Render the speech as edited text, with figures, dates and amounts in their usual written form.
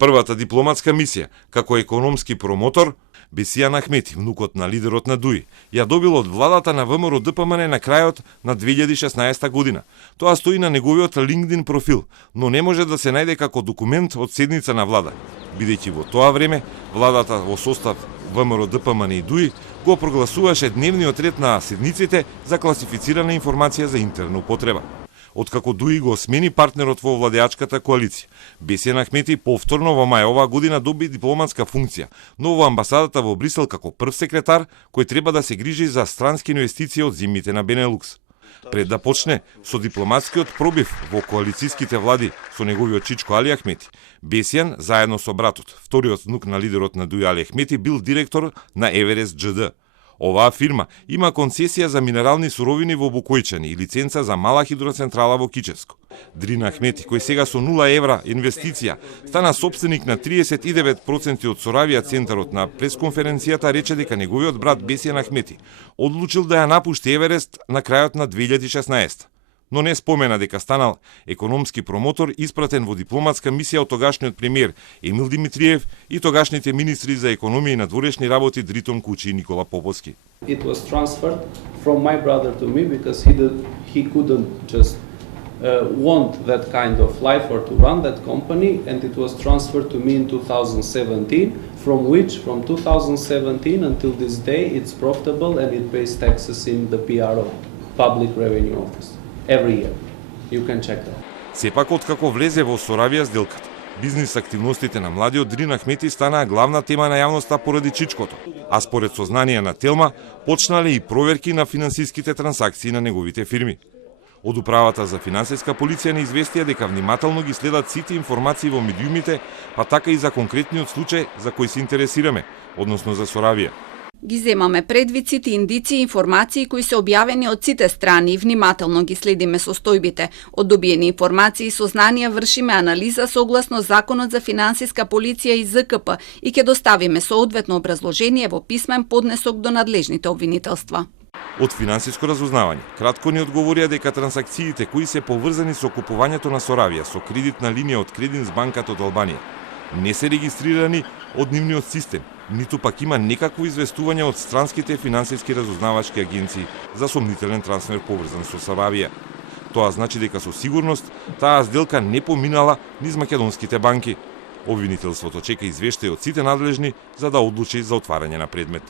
Првата дипломатска мисија, како економски промотор, Бесијан Ахмети, внукот на лидерот на ДУИ, ја добил од владата на ВМРО ДПМН на крајот на 2016 година. Тоа стои на неговиот LinkedIn профил, но не може да се најде како документ од седница на влада, бидејќи во тоа време владата во состав ВМРО ДПМН и ДУИ го прогласуваше дневниот ред на седниците за класифицирана информација за интерна употреба. Откако ДУИ го смени партнерот во владеачката коалиција, Бесијан Ахмети повторно во мај оваа година доби дипломатска функција, но во амбасадата во Брисел како прв секретар кој треба да се грижи за странски инвестиции од земјите на Бенелукс. Пред да почне со дипломатскиот пробив во коалициските влади со неговиот чичко Али Ахмети, Бесијан заедно со братот, вториот внук на лидерот на ДУИ Али Ахмети, бил директор на Еверест џД. Оваа фирма има концесија за минерални суровини во Букојчани и лиценца за мала хидроцентрала во Кичевско. Дрина Ахмети, кој сега со 0 евра инвестиција стана собственик на 39% од Соравија центарот, на пресконференцијата рече дека неговиот брат Бесијан Ахмети одлучил да ја напушти Еверест на крајот на 2016. Но не спомена дека станал економски промотор испратен во дипломатска мисија од тогашниот премиер Емил Димитриев и тогашните министри за економија и надворешни работи Дритон Кучи и Никола Поповски. It was transferred from my brother to me because he couldn't just want that kind of life or to run that company, and it was transferred to me in 2017, from 2017 until this day it's profitable and it pays taxes in the PRO, Public Revenue Office. Every year. You can check that. Сепак откако влезе во Соравија сделката, бизнис активностите на младиот Дрин Ахмети станаа главна тема на јавноста поради чичкото, а според сознание на Телма почнале и проверки на финансиските трансакции на неговите фирми. Од управата за финансиска полиција не известија дека внимателно ги следат сите информации во медиумите, па така и за конкретниот случај за кој се интересираме, односно за Соравија. Ги земаме предвид сите индици и информации кои се објавени од сите страни и внимателно ги следиме состојбите. Од добиени информации и сознанија вршиме анализа согласно Законот за финансиска полиција и ЗКП и ќе доставиме соодветно образложение во писмен поднесок до надлежните обвинителства. Од финансиско разузнавање, кратко ни одговорија дека трансакциите кои се поврзани со купувањето на Соравија со кредитна линија од Крединсбанката од Албанија не се регистрирани од нивниот систем, ниту пак има некакво известување од странските финансиски разузнавачки агенции за сомнителен трансфер поврзан со Соравија. Тоа значи дека со сигурност таа сделка не поминала низ македонските банки. Обвинителството чека извештај од сите надлежни за да одлучи за отварање на предмет.